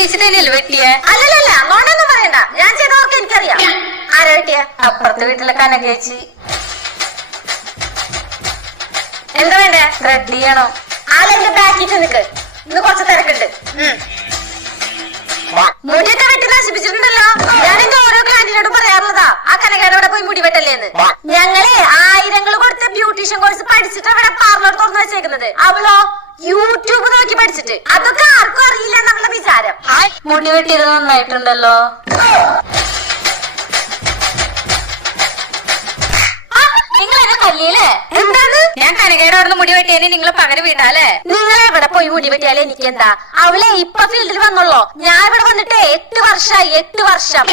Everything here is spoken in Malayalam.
ചേച്ചി തന്നെയല്ലേ വെട്ടിയ? അല്ലല്ല, നോണൊന്നും പറയണ്ട. ഞാൻ ചെയ്തവർക്ക് എനിക്കറിയാം. ആരാ വെട്ടിയ? അപ്പുറത്തെ വീട്ടിലെ കനകേച്ചി. എന്താ വേണ്ടേ? ത്രെഡ് ചെയ്യണോ? ആളെന്റെ ബാക്കിട്ട് നിക്ക്. ഇന്ന് കുറച്ച് തിരക്കുണ്ട്. മുടിയൊക്കെ വെട്ടി നശിപ്പിച്ചിട്ടുണ്ടല്ലോ. ഞാനെന്റെ ഓരോ ക്ലാന്റിനോടും പറയാറുള്ളതാ, ആ കനകയുടെ പോയി മുടി വെട്ടല്ലേന്ന്. ഞങ്ങളെ 1000 കൊടുത്ത ബ്യൂട്ടീഷ്യൻ കോഴ്സ് പഠിച്ചിട്ട് അവിടെ പാർലർ തുറന്നു വെച്ചേക്കുന്നത്. അവളോ യൂട്യൂബ് നോക്കി പഠിച്ചിട്ട്. അതൊക്കെ ആർക്കും അറിയില്ല എന്നുള്ള വിചാരം. മുടി വെട്ടിയത് നന്നായിട്ടുണ്ടല്ലോ. എന്താണ്? ഞാൻ കനകയുടെ അവിടെ മുടി വെട്ടിയതിന് നിങ്ങൾ പകരം വീട്ടാലേ? നിങ്ങൾ എവിടെ പോയി മുടി വെട്ടിയാലേ എനിക്ക് എന്താ? അവളെ ഇപ്പൊ ഫീൽഡിൽ വന്നുള്ളോ. ഞാൻ ഇവിടെ വന്നിട്ട് 8 വർഷമായി. 8 വർഷം.